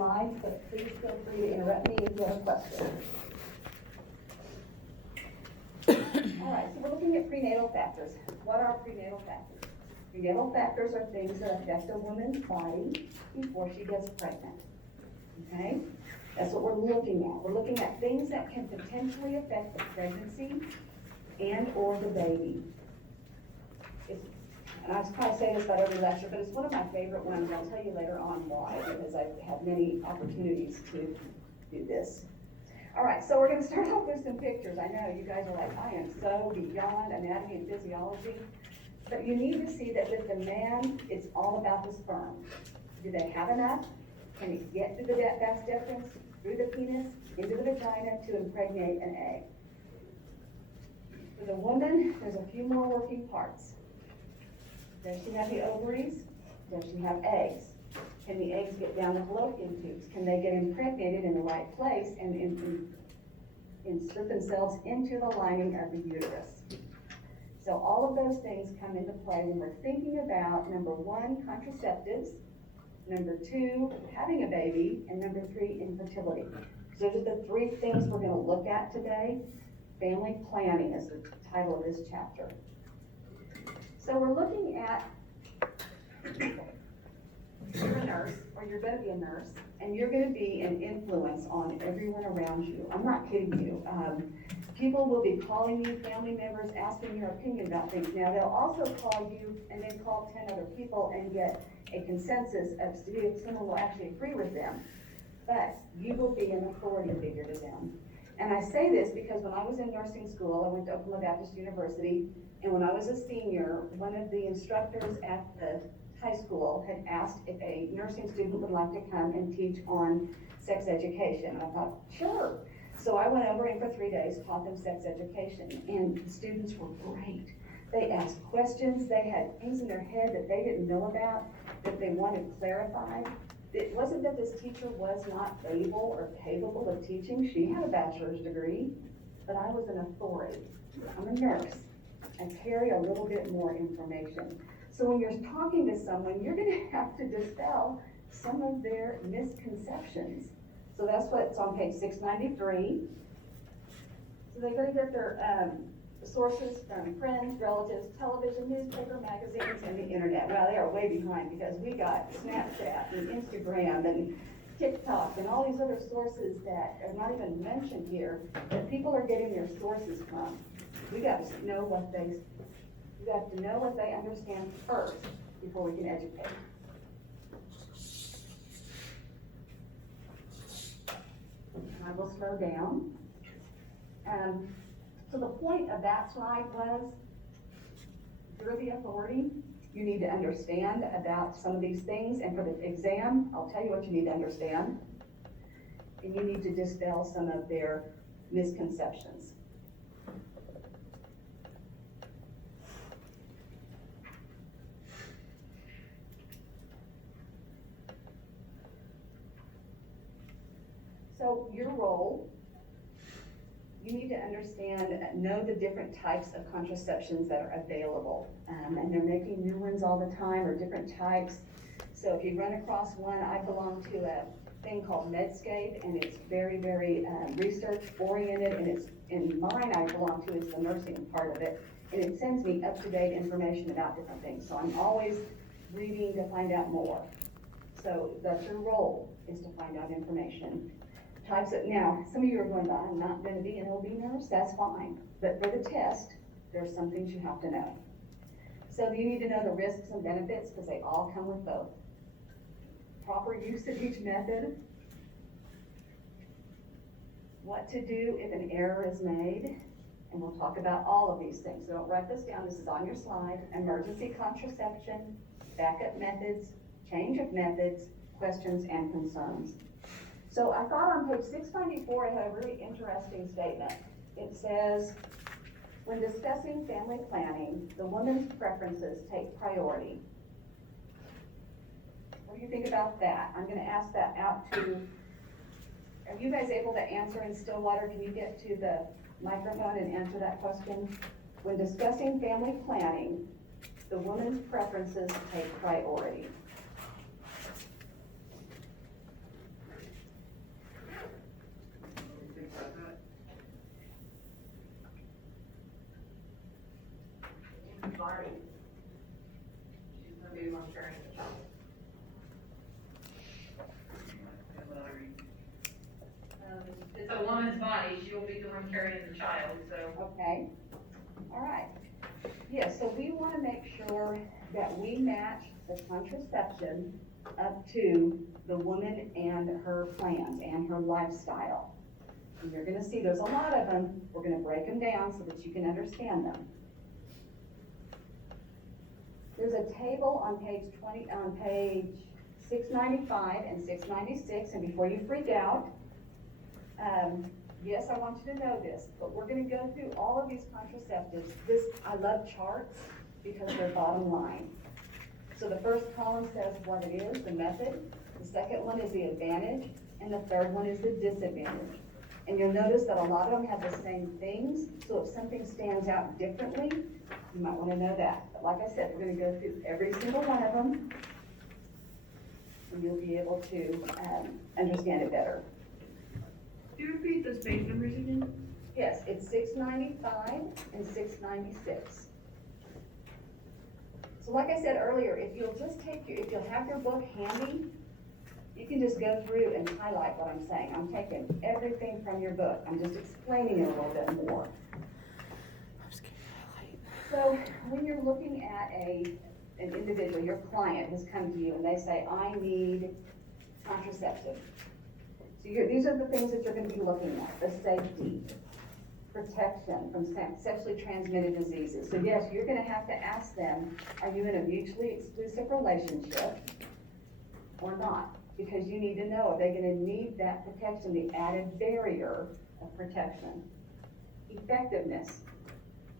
slides, but please feel free to interrupt me if you have a question. All right, so we're looking at prenatal factors. What are prenatal factors? Prenatal factors are things that affect a woman's body before she gets pregnant. Okay? That's what we're looking at. We're looking at things that can potentially affect the pregnancy and or the baby. And I probably say this about every lecture, but it's one of my favorite ones. I'll tell you later on why, because I've had many opportunities to do this. All right, so we're going to start off with some pictures. I know you guys are like, I am so beyond anatomy and physiology, but you need to see that with the man, it's all about the sperm. Do they have enough? Can it get through the vas deferens, through the penis, into the vagina to impregnate an egg? For the woman, there's a few more working parts. Does she have the ovaries? Does she have eggs? Can the eggs get down the fallopian tubes? Can they get impregnated in the right place and insert themselves into the lining of the uterus? So all of those things come into play when we're thinking about, number one, contraceptives, number two, having a baby, and number three, infertility. So those are the three things we're going to look at today. Family planning is the title of this chapter. So we're looking at, you're a nurse, or you're going to be a nurse, and you're going to be an influence on everyone around you. I'm not kidding you. People will be calling you, family members, asking your opinion about things. Now, they'll also call you and then call 10 other people and get a consensus of if someone will actually agree with them. But you will be an authority figure to them. And I say this because when I was in nursing school, I went to Oklahoma Baptist University, and when I was a senior, one of the instructors at the high school had asked if a nursing student would like to come and teach on sex education. I thought, sure. So I went over and for 3 days taught them sex education, and the students were great. They asked questions, they had things in their head that they didn't know about, that they wanted clarified. It wasn't that this teacher was not able or capable of teaching. She had a bachelor's degree, but I was an authority. I'm a nurse. I carry a little bit more information. So when you're talking to someone, you're going to have to dispel some of their misconceptions. So that's what's on page 693. So they're going to get their sources from friends, relatives, television, newspaper, magazines, and the internet. Well, they are way behind because we got Snapchat and Instagram and TikTok and all these other sources that are not even mentioned here that people are getting their sources from. We got to know what they understand first before we can educate. I will slow down. So the point of that slide was, you're the authority. You need to understand about some of these things, and for the exam, I'll tell you what you need to understand. And you need to dispel some of their misconceptions. So your role, you need to understand, know the different types of contraceptions that are available. And they're making new ones all the time, or different types. So if you run across one, I belong to a thing called Medscape, and it's very, very research oriented, and it's in mine I belong to is the nursing part of it, and it sends me up-to-date information about different things. So I'm always reading to find out more. So that's your role, is to find out information. Types of, now, some of you are going, I'm not going to be an OB nurse, that's fine. But for the test, there's some things you have to know. So you need to know the risks and benefits, because they all come with both. Proper use of each method. What to do if an error is made. And we'll talk about all of these things. So don't write this down, this is on your slide. Emergency contraception, backup methods, change of methods, questions and concerns. So I thought on page 694 it had a really interesting statement. It says, when discussing family planning, the woman's preferences take priority. What do you think about that? I'm going to ask that out to, are you guys able to answer in Stillwater? Can you get to the microphone and answer that question? When discussing family planning, the woman's preferences take priority. body. She's gonna be the one carrying the child. It's a woman's body, she will be the one carrying the child, so. Okay, all right. Yeah, so we want to make sure that we match the contraception up to the woman and her plans and her lifestyle. And you're gonna see there's a lot of them. We're gonna break them down so that you can understand them. There's a table on page 695 and 696, and before you freak out, yes, I want you to know this, but we're gonna go through all of these contraceptives. I love charts because they're bottom line. So the first column says what it is, the method, the second one is the advantage, and the third one is the disadvantage. And you'll notice that a lot of them have the same things, so if something stands out differently, you might wanna know that. But like I said, we're gonna go through every single one of them, and you'll be able to, understand it better. Could you repeat those page numbers again? Yes, it's 695 and 696. So like I said earlier, if you'll have your book handy, you can just go through and highlight what I'm saying. I'm taking everything from your book. I'm just explaining it a little bit more. So when you're looking at an individual, your client has come to you and they say, I need contraceptive. So these are the things that you're gonna be looking at: the safety, protection from sexually transmitted diseases. So yes, you're gonna have to ask them, are you in a mutually exclusive relationship or not? Because you need to know, are they gonna need that protection, the added barrier of protection? Effectiveness.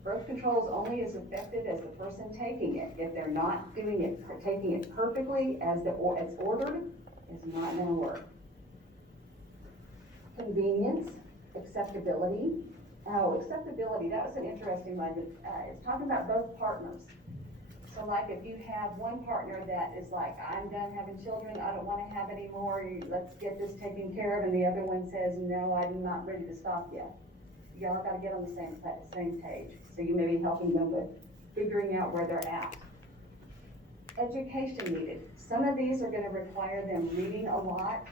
Birth control is only as effective as the person taking it. If they're not taking it perfectly as it's ordered, it's not gonna work. Convenience, acceptability. Oh, acceptability, that was an interesting one. It's talking about both partners. So like if you have one partner that is like, I'm done having children, I don't wanna have any more, let's get this taken care of, and the other one says, no, I'm not ready to stop yet. Y'all gotta get on the same page. So you may be helping them with figuring out where they're at. Education needed. Some of these are gonna require them reading a lot,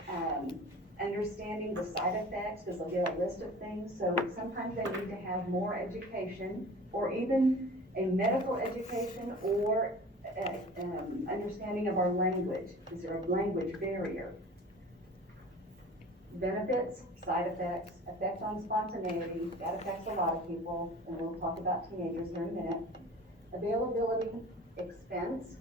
understanding the side effects, because they'll get a list of things. So sometimes they need to have more education, or even a medical education, or understanding of our language. Is there a language barrier? Benefits, side effects, effect on spontaneity, that affects a lot of people, and we'll talk about teenagers here in a minute. Availability, expense.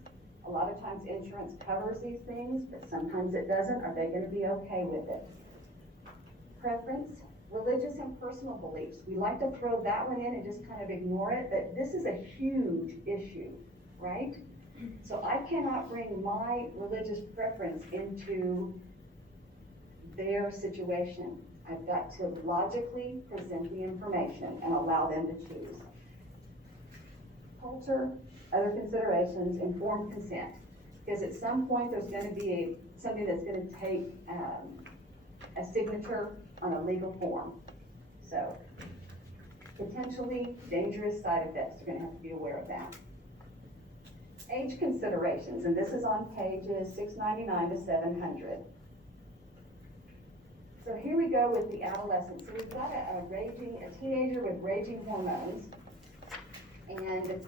A lot of times insurance covers these things, but sometimes it doesn't. Are they gonna be okay with it? Preference, religious and personal beliefs. We like to throw that one in and just kind of ignore it, but this is a huge issue, right? So I cannot bring my religious preference into their situation. I've got to logically present the information and allow them to choose. Culture, other considerations, informed consent. Because at some point there's gonna be somebody that's gonna take a signature on a legal form. So potentially dangerous side effects, you're gonna have to be aware of that. Age considerations, and this is on pages 699 to 700. So here we go with the adolescent. So we've got a teenager with raging hormones, and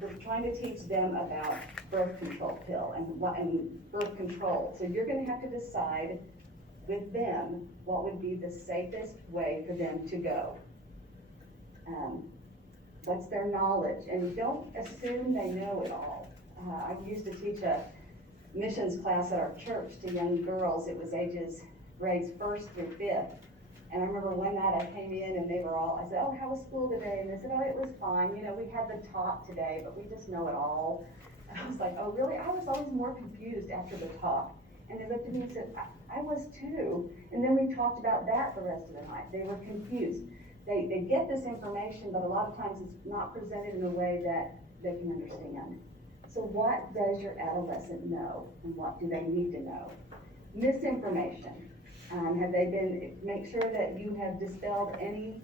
we're trying to teach them about birth control pill and birth control. So you're gonna have to decide with them what would be the safest way for them to go. What's their knowledge? And don't assume they know it all. I used to teach a missions class at our church to young girls. It was grades 1st through 5th. And I remember one night I came in and I said, oh, how was school today? And they said, oh, it was fine. You know, we had the talk today, but we just know it all. And I was like, oh, really? I was always more confused after the talk. And they looked at me and said, I was too. And then we talked about that the rest of the night. They were confused. They get this information, but a lot of times it's not presented in a way that they can understand. So what does your adolescent know, and what do they need to know? Misinformation. Make sure that you have dispelled any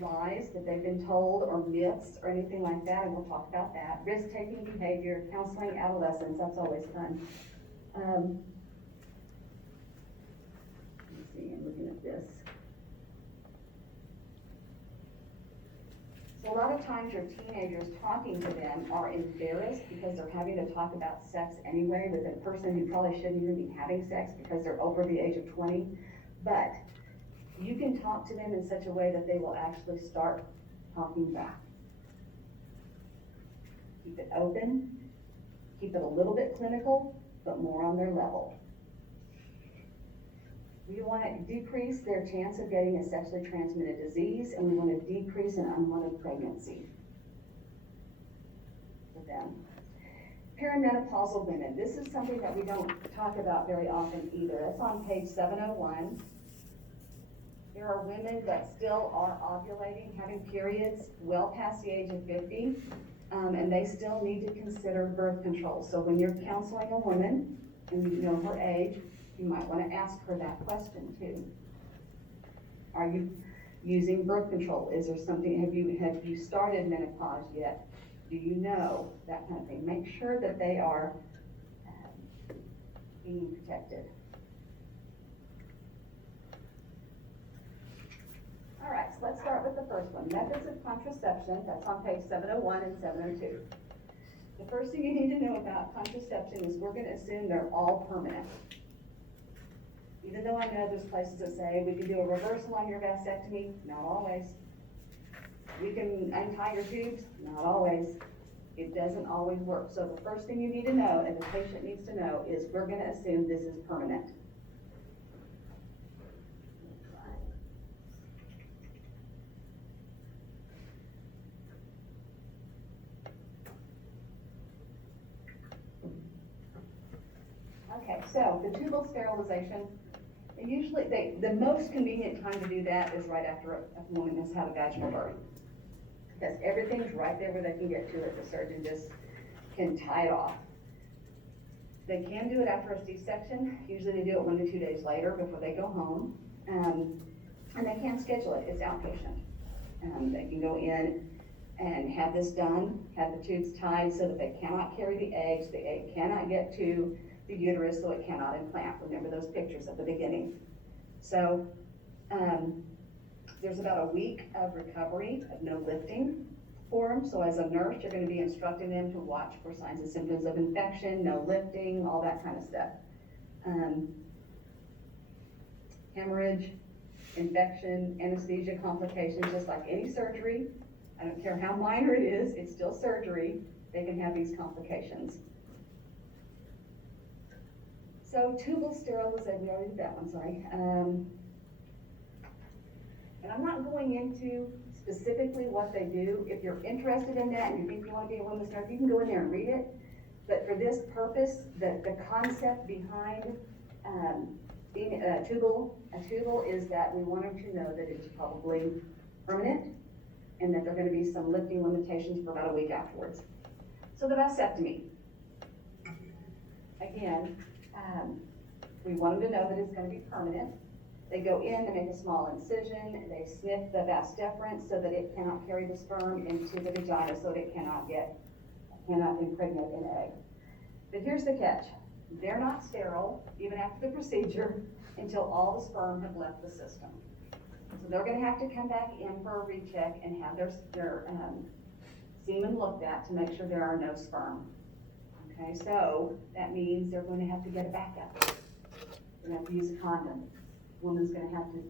lies that they've been told or myths or anything like that, and we'll talk about that. Risk-taking behavior, counseling adolescents, that's always fun. Let's see, I'm looking at this. So a lot of times your teenagers talking to them are embarrassed because they're having to talk about sex anyway with a person who probably shouldn't even be having sex because they're over the age of 20. But you can talk to them in such a way that they will actually start talking back. Keep it open, keep it a little bit clinical, but more on their level. We want to decrease their chance of getting a sexually transmitted disease, and we want to decrease an unwanted pregnancy for them. Perimenopausal women. This is something that we don't talk about very often either. That's on page 701. There are women that still are ovulating, having periods well past the age of 50, and they still need to consider birth control. So when you're counseling a woman and you know her age, you might want to ask her that question too. Are you using birth control? Is there something, have you started menopause yet? Do you know? That kind of thing. Make sure that they are being protected. All right, so let's start with the first one. Methods of contraception. That's on page 701 and 702. The first thing you need to know about contraception is we're going to assume they're all permanent. Even though I know there's places that say we can do a reversal on your vasectomy, not always. We can untie your tubes, not always. It doesn't always work. So the first thing you need to know, and the patient needs to know, is we're going to assume this is permanent. Okay, so the tubal sterilization. Usually, the most convenient time to do that is right after a woman has had a vaginal birth. Because everything's right there where they can get to it. The surgeon just can tie it off. They can do it after a C-section. Usually they do it 1 to 2 days later before they go home. And they can schedule it. It's outpatient. They can go in and have this done, have the tubes tied so that they cannot carry the eggs. The egg cannot get to the uterus, so it cannot implant. Remember those pictures at the beginning. So there's about a week of recovery of no lifting for them. So as a nurse, you're going to be instructing them to watch for signs and symptoms of infection, no lifting, all that kind of stuff. Hemorrhage, infection, anesthesia complications, just like any surgery. I don't care how minor it is, it's still surgery. They can have these complications. So tubal sterilization, we already did that one, sorry. And I'm not going into specifically what they do. If you're interested in that and you think you want to be a women's nurse, you can go in there and read it. But for this purpose, the concept behind being a tubal is that we want them to know that it's probably permanent and that there are going to be some lifting limitations for about a week afterwards. So the vasectomy. Again, we want them to know that it's going to be permanent. They go in, they make a small incision, they sniff the vas deferens so that it cannot carry the sperm into the vagina so that it cannot impregnate an egg. But here's the catch. They're not sterile, even after the procedure, until all the sperm have left the system. So they're going to have to come back in for a recheck and have their semen looked at to make sure there are no sperm. Okay, so that means they're going to have to get a backup. They're going to have to use a condom. The woman's going to have to,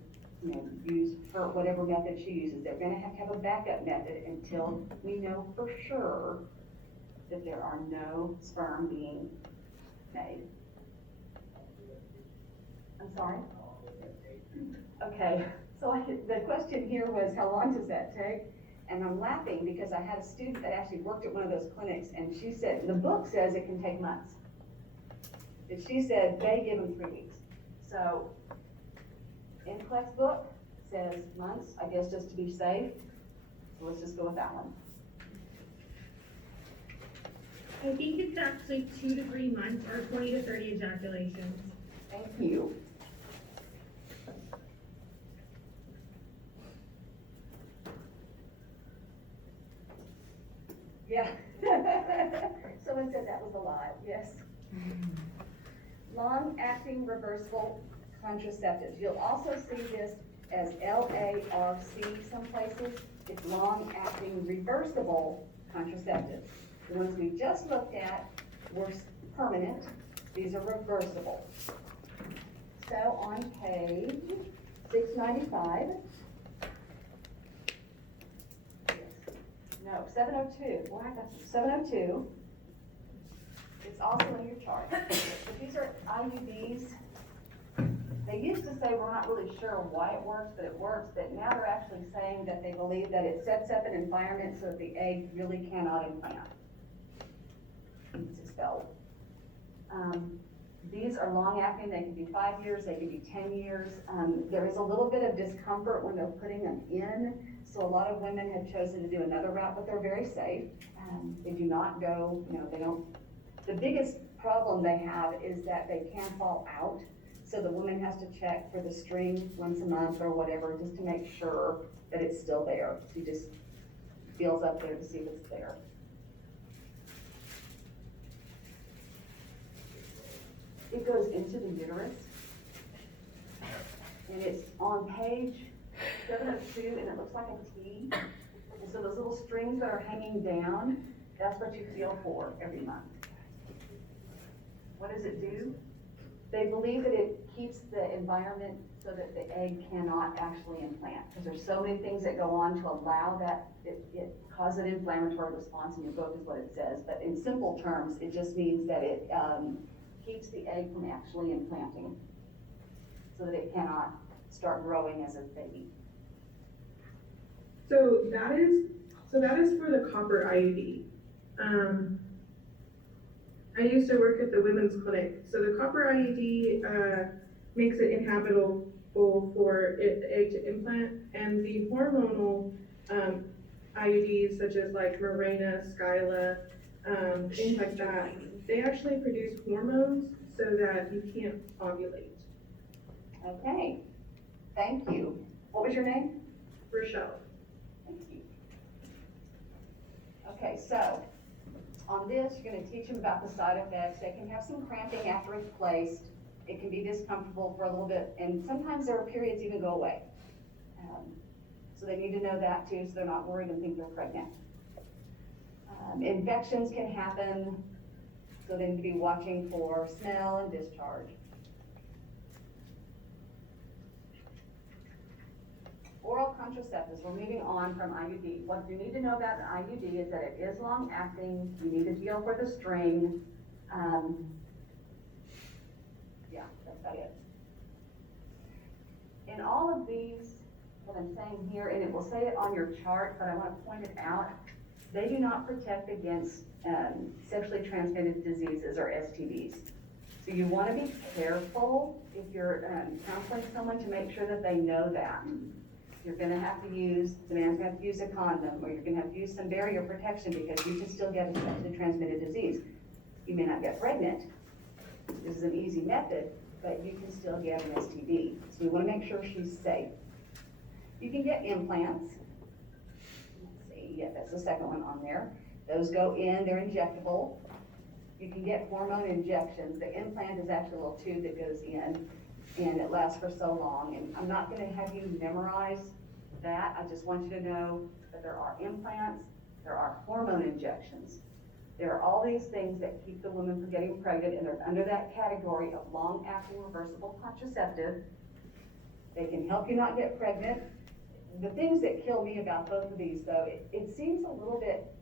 use her whatever method she uses. They're going to have a backup method until we know for sure that there are no sperm being made. I'm sorry? Okay, so the question here was, how long does that take? And I'm laughing because I had a student that actually worked at one of those clinics, and she said, the book says it can take months. And she said they give them 3 weeks. So, NCLEX book says months, I guess just to be safe. So let's just go with that one. I think it's actually 2 to 3 months or 20 to 30 ejaculations. Thank you. Yeah. Someone said that was a lot, yes. Long-acting reversible contraceptives. You'll also see this as LARC some places. It's long-acting reversible contraceptives. The ones we just looked at were permanent. These are reversible. So on page 695, no, 702, well, I got 702. It's also in your chart. But these are IUDs. They used to say we're not really sure why it works, but now they're actually saying that they believe that it sets up an environment so that the egg really cannot implant. It's expelled. These are long-acting. They can be 5 years, they can be 10 years. There is a little bit of discomfort when they're putting them in, so a lot of women have chosen to do another route, but they're very safe. They do not go, they don't. The biggest problem they have is that they can fall out, so the woman has to check for the string once a month or whatever, just to make sure that it's still there. She just feels up there to see if it's there. It goes into the uterus, and it's on page 702, and it looks like a T. And so those little strings that are hanging down, that's what you feel for every month. What does it do? They believe that it keeps the environment so that the egg cannot actually implant, because there's so many things that go on to allow that, it causes an inflammatory response in your book is what it says, but in simple terms, it just means that it keeps the egg from actually implanting, so that it cannot start growing as a baby. So that is for the copper IUD. I used to work at the women's clinic. So the copper IUD makes it inhabitable for the egg to implant, and the hormonal IUDs such as like Mirena, Skyla, things like that, they actually produce hormones so that you can't ovulate. Okay, thank you. What was your name? Rochelle. Thank you. Okay, so on this, you're going to teach them about the side effects. They can have some cramping after it's placed. It can be discomfortable for a little bit, and sometimes their periods even go away. So they need to know that too, so they're not worried and think they're pregnant. Infections can happen, so they need to be watching for smell and discharge. Oral contraceptives, we're moving on from IUD. What you need to know about an IUD is that it is long-acting. You need to feel for the string. Yeah, that's about it. In all of these that I'm saying here, and it will say it on your chart, but I want to point it out, they do not protect against sexually transmitted diseases or STDs. So you want to be careful if you're counseling someone to make sure that they know that. You're gonna have to use, the man's gonna have to use a condom, or you're gonna have to use some barrier protection because you can still get a sexually transmitted disease. You may not get pregnant. This is an easy method, but you can still get an STD. So you wanna make sure she's safe. You can get implants. Let's see, yeah, that's the second one on there. Those go in, they're injectable. You can get hormone injections. The implant is actually a little tube that goes in, and it lasts for so long. And I'm not gonna have you memorize that. I just want you to know that there are implants, there are hormone injections. There are all these things that keep the woman from getting pregnant, and they're under that category of long-acting reversible contraceptive. They can help you not get pregnant. The things that kill me about both of these, though, it seems a little bit,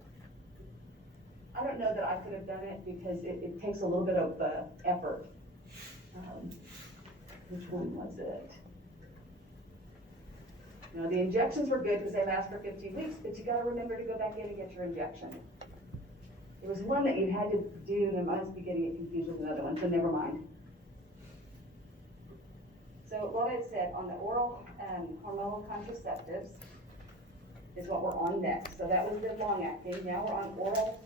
I don't know that I could have done it because it takes a little bit of effort. Which one was it? You know, the injections were good because they last for 15 weeks, but you gotta remember to go back in and get your injection. There was one that you had to do, and I must be getting it confused with another one, so never mind. So what I said on the oral hormonal contraceptives is what we're on next. So that was the long acting. Now we're on oral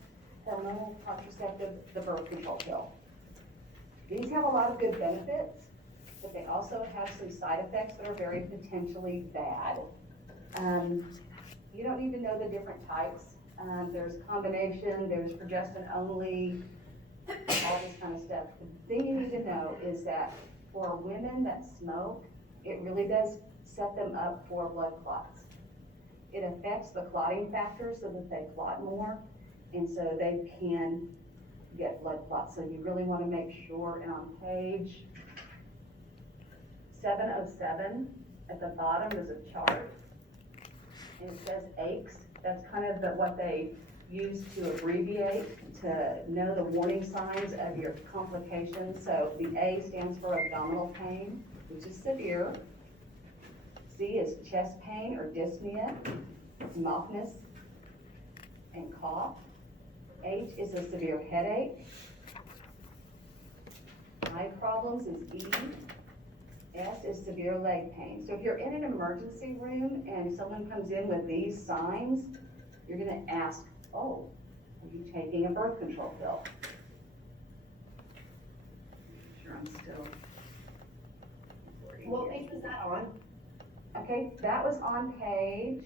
hormonal contraceptive, the birth control pill. These have a lot of good benefits, but they also have some side effects that are very potentially bad. You don't need to know the different types. there's combination, there's progestin only, all this kind of stuff. The thing you need to know is that for women that smoke, it really does set them up for blood clots. It affects the clotting factor so that they clot more, and so they can get blood clots. So you really want to make sure, and on page 707, at the bottom, there's a chart, and it says aches. That's kind of what they use to abbreviate, to know the warning signs of your complications. So the A stands for abdominal pain, which is severe. C is chest pain or dyspnea, mouthness, and cough. H is a severe headache. Eye problems is E. S is severe leg pain. So if you're in an emergency room and someone comes in with these signs, you're gonna ask, oh, are you taking a birth control pill? Make sure I'm still. What page was that on? Okay, that was on page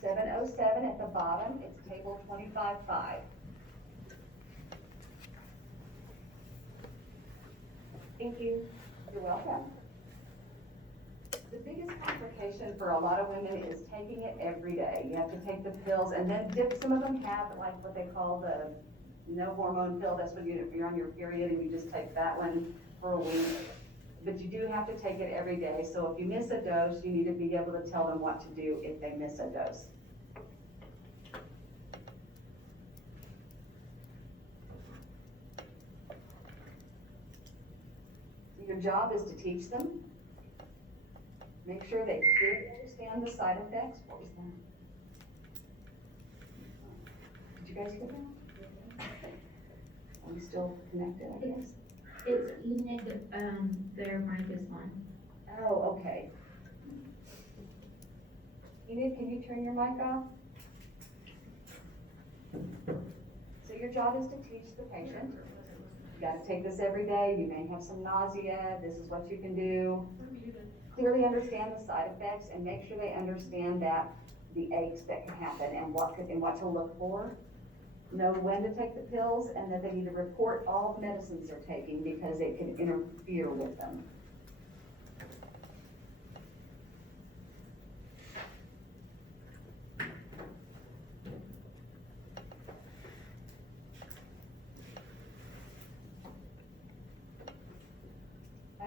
707 at the bottom. It's table 25.5. Thank you. You're welcome. The biggest complication for a lot of women is taking it every day. You have to take the pills, and then some of them have like what they call the no hormone pill. That's when you're on your period and you just take that one for a week. But you do have to take it every day. So if you miss a dose, you need to be able to tell them what to do if they miss a dose. Your job is to teach them. Make sure they clearly understand the side effects. What was that? Did you guys get that? Are we still connected, I guess? It's Enid, their mic is on. Oh, okay. Enid, can you turn your mic off? So your job is to teach the patient. You gotta take this every day. You may have some nausea. This is what you can do. Clearly understand the side effects and make sure they understand that the aches that can happen and what to look for. Know when to take the pills and that they need to report all the medicines they're taking because it can interfere with them.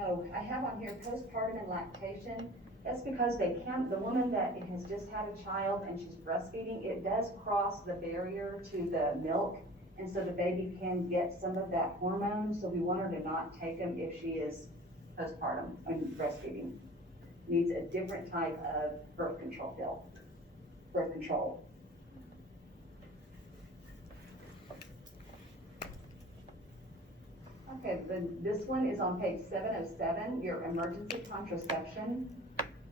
Oh, I have on here postpartum and lactation. That's because the woman that has just had a child and she's breastfeeding, it does cross the barrier to the milk. And so the baby can get some of that hormone. So we want her to not take them if she is postpartum and breastfeeding. Needs a different type of birth control pill, birth control. Okay, this one is on page 707, your emergency contraception.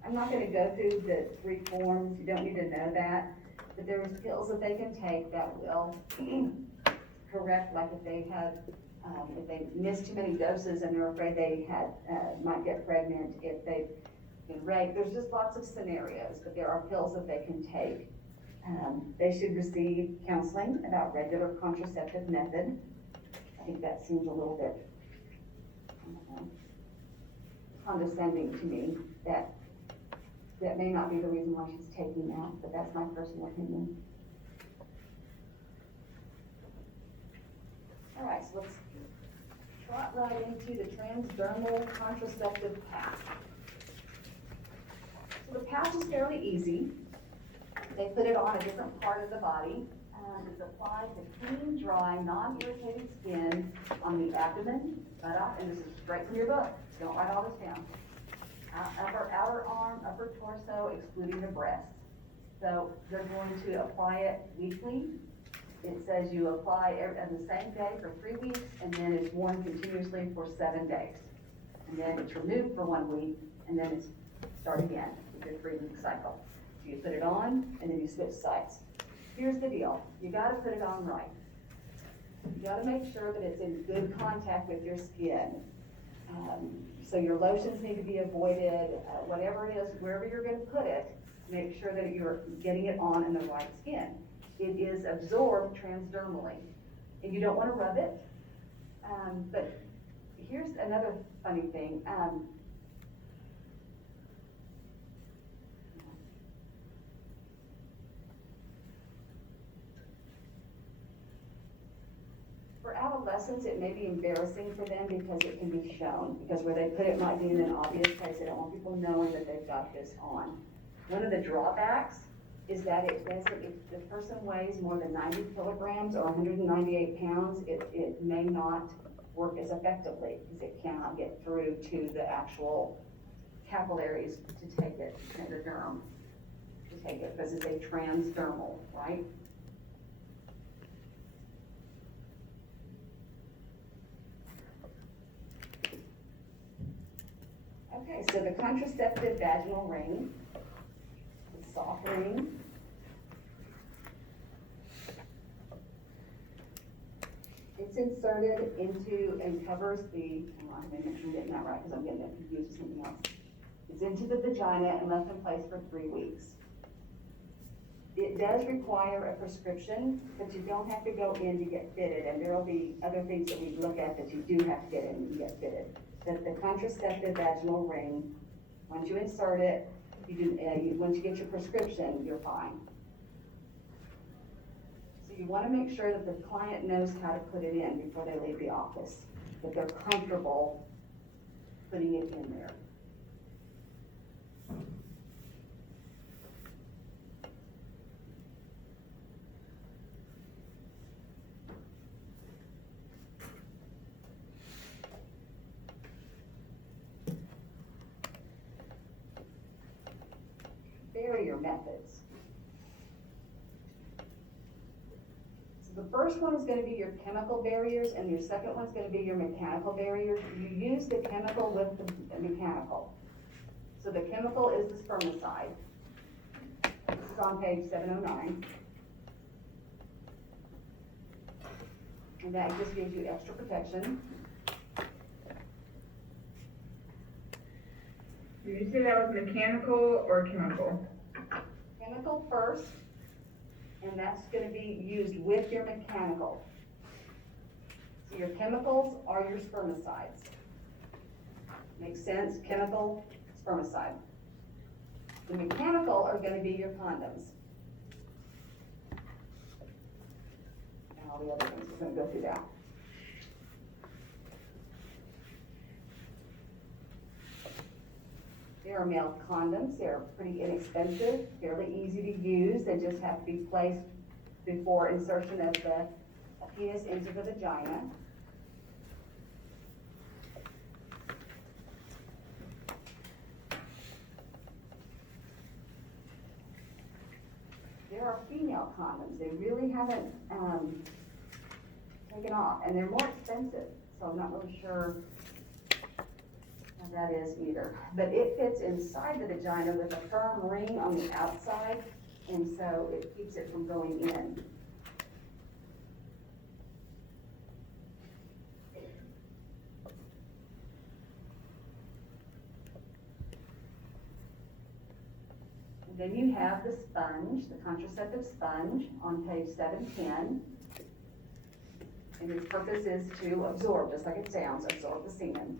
I'm not gonna go through the 3 forms, you don't need to know that, but there's pills that they can take that will correct, like if they have, if they miss too many doses and they're afraid they might get pregnant, if they've been raped, there's just lots of scenarios, but there are pills that they can take. They should receive counseling about regular contraceptive method. I think that seems a little bit condescending to me, that may not be the reason why she's taking that, but that's my personal opinion. All right, so let's trot right into the transdermal contraceptive patch. So the patch is fairly easy. They put it on a different part of the body. It's applied to clean, dry, non-irritated skin on the abdomen, buttock, and this is straight from your book. Don't write all this down. Upper outer arm, upper torso, excluding the breasts. So they're going to apply it weekly. It says you apply on the same day for 3 weeks, and then it's worn continuously for 7 days. And then it's removed for 1 week, and then it's start again with your 3-week cycle. So you put it on, and then you switch sides. Here's the deal, you gotta put it on right. You gotta make sure that it's in good contact with your skin. So your lotions need to be avoided, whatever it is, wherever you're gonna put it, make sure that you're getting it on in the right skin. it is absorbed transdermally. And you don't wanna rub it, but here's another funny thing. For adolescents, it may be embarrassing for them because it can be shown, because where they put it might be in an obvious place. They don't want people knowing that they've got this on. One of the drawbacks is that it doesn't, if the person weighs more than 90 kilograms or 198 pounds, it may not work as effectively because it cannot get through to the actual capillaries to take it, the derm, to take it, because it's a transdermal, right? Okay, so the contraceptive vaginal ring, the soft ring. It's inserted into and covers the, hold on, let me make sure I'm getting that right because I'm getting it confused with something else. It's into the vagina and left in place for 3 weeks. It does require a prescription, but you don't have to go in to get fitted, and there will be other things that we look at that you do have to get in and get fitted. That the contraceptive vaginal ring, once you insert it, once you get your prescription, you're fine. So you wanna make sure that the client knows how to put it in before they leave the office, that they're comfortable putting it in there. Barrier methods. So the first one is gonna be your chemical barriers, and your second one's gonna be your mechanical barriers. You use the chemical with the mechanical. So the chemical is the spermicide. This is on page 709. And that just gives you extra protection. Did you say that was mechanical or chemical? Chemical first, and that's gonna be used with your mechanical. So your chemicals are your spermicides. Makes sense? Chemical, spermicide. The mechanical are gonna be your condoms. And all the other things, we're gonna go through that. There are male condoms. They're pretty inexpensive, fairly easy to use. They just have to be placed before insertion of the penis into the vagina. There are female condoms. They really haven't taken off, and they're more expensive, so I'm not really sure that is either. But it fits inside the vagina with a firm ring on the outside, and so it keeps it from going in. And then you have the sponge, the contraceptive sponge on page 710. And its purpose is to absorb, just like it sounds, absorb the semen.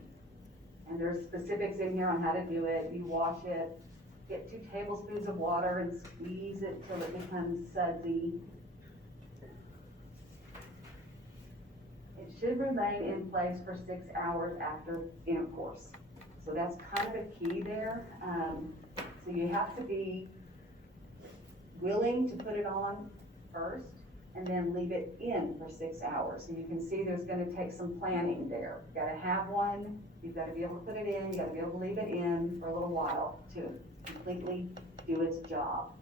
And there's specifics in here on how to do it. You wash it, get 2 tablespoons of water and squeeze it till it becomes sudsy. It should remain in place for 6 hours after intercourse. So that's kind of a key there. So you have to be willing to put it on first and then leave it in for 6 hours. So you can see there's gonna take some planning there. You gotta have one, you've gotta be able to put it in, you gotta be able to leave it in for a little while to completely do its job.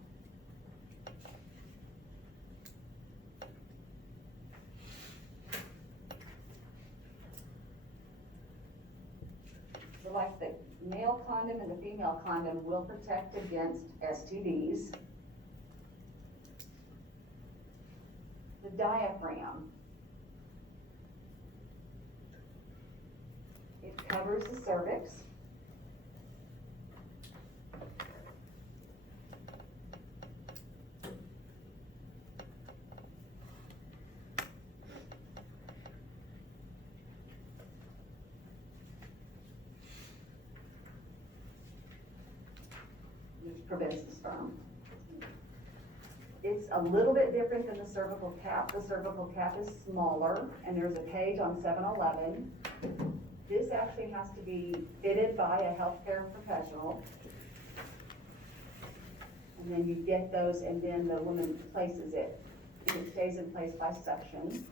So like the male condom and the female condom will protect against STDs. The diaphragm. It covers the cervix. which prevents the sperm. It's a little bit different than the cervical cap. The cervical cap is smaller, and there's a page on 711. This actually has to be fitted by a healthcare professional. And then you get those, and then the woman places it, and it stays in place by suction.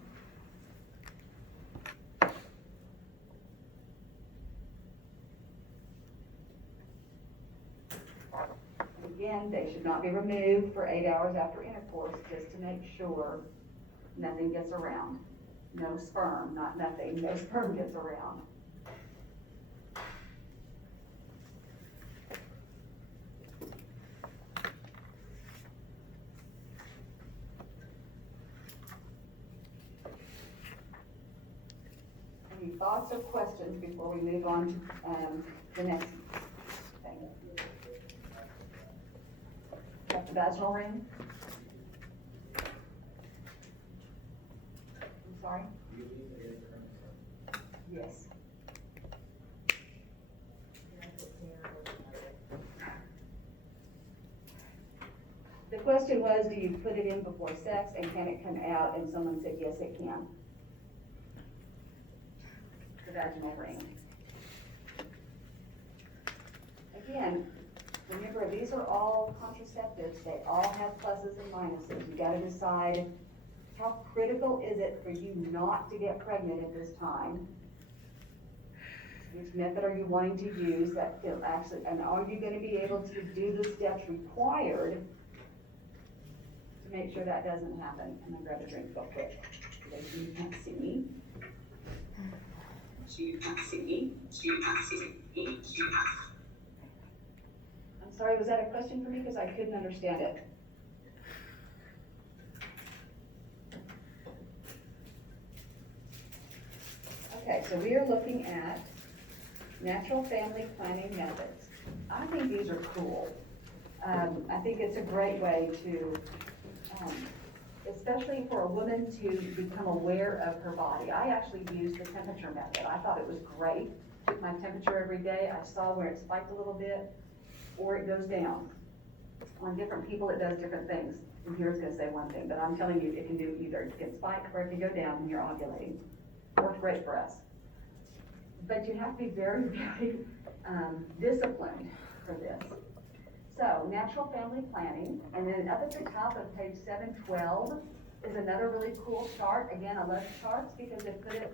Again, they should not be removed for 8 hours after intercourse, just to make sure nothing gets around. No sperm, not nothing, no sperm gets around. Any thoughts or questions before we move on to the next thing? Got the vaginal ring? I'm sorry? Yes. The question was, do you put it in before sex and can it come out? And someone said, yes, it can. The vaginal ring. Again, remember, these are all contraceptives. They all have pluses and minuses. You gotta decide how critical is it for you not to get pregnant at this time? Which method are you wanting to use that will actually, and are you gonna be able to do the steps required to make sure that doesn't happen? I'm gonna grab a drink real quick. So you can't see me. I'm sorry, was that a question for me? Because I couldn't understand it. Okay, so we are looking at natural family planning methods. I think these are cool. I think it's a great way to, especially for a woman to become aware of her body. I actually used the temperature method. I thought it was great. Took my temperature every day. I saw where it spiked a little bit or it goes down. On different people, it does different things. And here's gonna say one thing, but I'm telling you, it can do either. It can spike or it can go down when you're ovulating. Worked great for us. But you have to be very, very disciplined for this. So, natural family planning, and then up at the top of page 712 is another really cool chart. Again, I love charts because they put it in